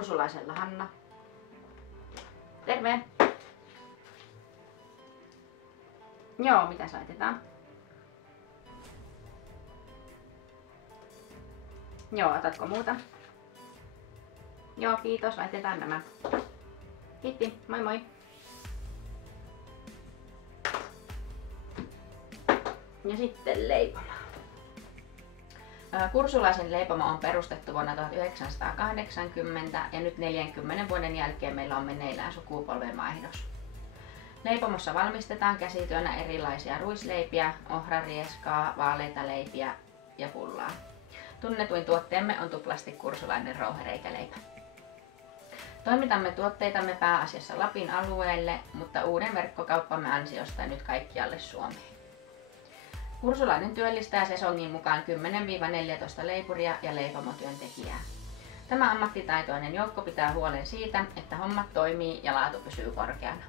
Kursulaisella Hanna. Terve! Joo, mitä laitetaan? Joo, otatko muuta? Joo, kiitos. Laitetaan nämä. Kiitti. Moi moi. Ja sitten leipomo. Kursulaisen leipomo on perustettu vuonna 1980 ja nyt 40 vuoden jälkeen meillä on meneillään sukupolven vaihdos. Leipomossa valmistetaan käsityönä erilaisia ruisleipiä, ohrarieskaa, vaaleita leipiä ja pullaa. Tunnetuin tuotteemme on tuplasti kursulainen rouhereikäleipä. Toimitamme tuotteitamme pääasiassa Lapin alueelle, mutta uuden verkkokauppamme ansiosta nyt kaikkialle Suomeen. Kursulainen työllistää sesongin mukaan 10-14 leipuria ja leipomotyöntekijää. Tämä ammattitaitoinen joukko pitää huolen siitä, että hommat toimii ja laatu pysyy korkeana.